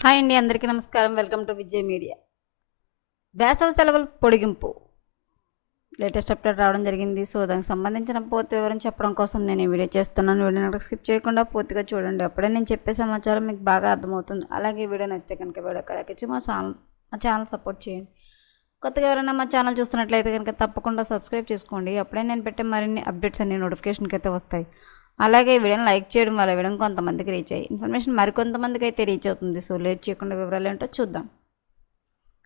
Hi అండి, అందరికీ నమస్కారం. Welcome to Vijay media. వేసవి సెలవులు పొడిగింపు లేటెస్ట్ అప్డేట్ రావడం జరిగింది. సో దానికి సంబంధించిన పూర్తి వివరం చెప్పడం కోసం నేను ఈ వీడియో చేస్తున్నాను. వీడియోని స్కిప్ చేయకుండా పూర్తిగా చూడండి. అప్పుడే నేను చెప్పే సమాచారం మీకు బాగా అర్థమవుతుంది. అలాగే వీడియో నచ్చితే కనుక వీడియో కలెక్చి మా ఛానల్ సపోర్ట్ చేయండి. కొత్తగా ఎవరైనా మా ఛానల్ చూస్తున్నట్లయితే కనుక తప్పకుండా సబ్స్క్రైబ్ చేసుకోండి. అప్పుడే నేను పెట్టే మరిన్ని అప్డేట్స్ అన్ని నోటిఫికేషన్కి అయితే వస్తాయి. అలాగే వీడియోని లైక్ చేయడం వల్ల వీడియో కొంతమందికి రీచ్ అయ్యి ఇన్ఫర్మేషన్ మరికొంతమందికి అయితే రీచ్ అవుతుంది. సో లేట్ చేయకుండా వివరాలు ఏంటో చూద్దాం.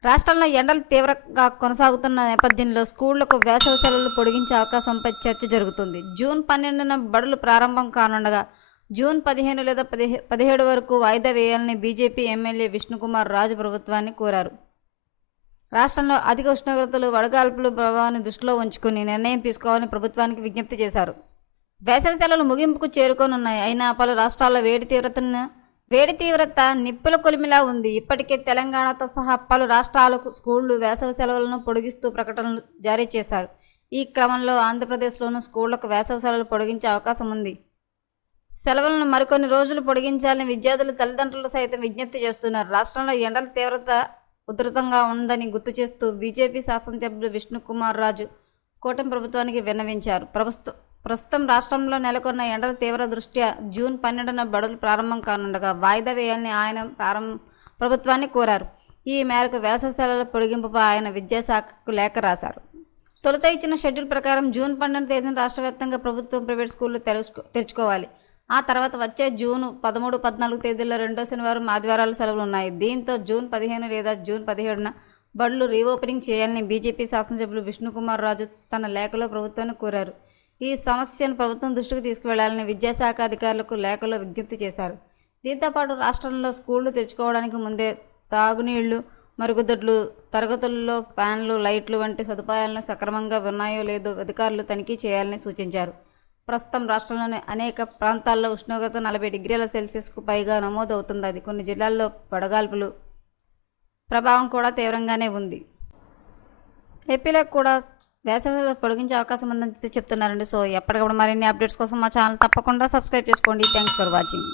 రాష్ట్రంలో ఎండలు తీవ్రంగా కొనసాగుతున్న నేపథ్యంలో స్కూళ్లకు వేసవి సెలవులు పొడిగించే అవకాశంపై చర్చ జరుగుతుంది. జూన్ 12న బడులు ప్రారంభం కానుండగా జూన్ 15 లేదా 17 వరకు వాయిదా వేయాలని బీజేపీ ఎమ్మెల్యే విష్ణుకుమార్ రాజు ప్రభుత్వాన్ని కోరారు. రాష్ట్రంలో అధిక ఉష్ణోగ్రతలు, వడగాల్పుల ప్రభావాన్ని దృష్టిలో ఉంచుకుని నిర్ణయం తీసుకోవాలని ప్రభుత్వానికి విజ్ఞప్తి చేశారు. వేసవి సెలవులు ముగింపుకు చేరుకోనున్నాయి. అయినా పలు రాష్ట్రాల్లో వేడి తీవ్రత నిప్పుల కొలిమిలా ఉంది. ఇప్పటికే తెలంగాణతో సహా పలు రాష్ట్రాలకు స్కూళ్లు వేసవి సెలవులను పొడిగిస్తూ ప్రకటనలు జారీ చేశారు. ఈ క్రమంలో ఆంధ్రప్రదేశ్లోనూ స్కూళ్లకు వేసవి సెలవులు పొడిగించే అవకాశం ఉంది. సెలవులను మరికొన్ని రోజులు పొడిగించాలని విద్యార్థులు, తల్లిదండ్రులు సైతం విజ్ఞప్తి చేస్తున్నారు. రాష్ట్రంలో ఎండల తీవ్రత ఉధృతంగా ఉందని గుర్తు చేస్తూ బీజేపీ శాసనసభ్యులు విష్ణుకుమార్ రాజు కూటమి ప్రభుత్వానికి విన్నవించారు. ప్రస్తుతం రాష్ట్రంలో నెలకొన్న ఎండల తీవ్ర దృష్ట్యా జూన్ 12న బడులు ప్రారంభం కానుండగా వాయిదా వేయాలని ఆయన ప్రభుత్వాన్ని కోరారు. ఈ మేరకు వేసవి సెలవుల పొడిగింపుపై ఆయన విద్యాశాఖకు లేఖ రాశారు. తొలుత ఇచ్చిన షెడ్యూల్ ప్రకారం జూన్ 12వ తేదీన రాష్ట్ర వ్యాప్తంగా ప్రభుత్వం, ప్రైవేట్ స్కూళ్లు తెరుచుకోవాలి. ఆ తర్వాత వచ్చే జూన్ 13, 14 తేదీల్లో రెండో శనివారం, ఆదివారాలు సెలవులు ఉన్నాయి. దీంతో జూన్ 15 లేదా జూన్ 17న బడులు రీఓపెనింగ్ చేయాలని బీజేపీ శాసనసభ్యులు విష్ణుకుమార్ రాజు తన లేఖలో ప్రభుత్వాన్ని కోరారు. ఈ సమస్యను ప్రభుత్వం దృష్టికి తీసుకువెళ్లాలని విద్యాశాఖ అధికారులకు లేఖలో విజ్ఞప్తి చేశారు. దీంతోపాటు రాష్ట్రంలో స్కూళ్లు తెరుచుకోవడానికి ముందే తాగునీళ్లు, మరుగుదొడ్లు, తరగతుల్లో ఫ్యాన్లు, లైట్లు వంటి సదుపాయాలను సక్రమంగా ఉన్నాయో లేదో అధికారులు తనిఖీ చేయాలని సూచించారు. ప్రస్తుతం రాష్ట్రంలోని అనేక ప్రాంతాల్లో ఉష్ణోగ్రత 40 డిగ్రీల సెల్సియస్కు పైగా నమోదవుతుంది. అది కొన్ని జిల్లాల్లో వడగాల్పులు ప్రభావం కూడా తీవ్రంగానే ఉంది. ఏపీలో కూడా వేసవి పొడిగించే అవకాశం ఉందని చెప్తున్నారండి. సో ఎప్పటికప్పుడు మరిన్ని అప్డేట్స్ కోసం మా ఛానల్ తప్పకుండా సబ్స్క్రైబ్ చేసుకోండి. Thanks for watching.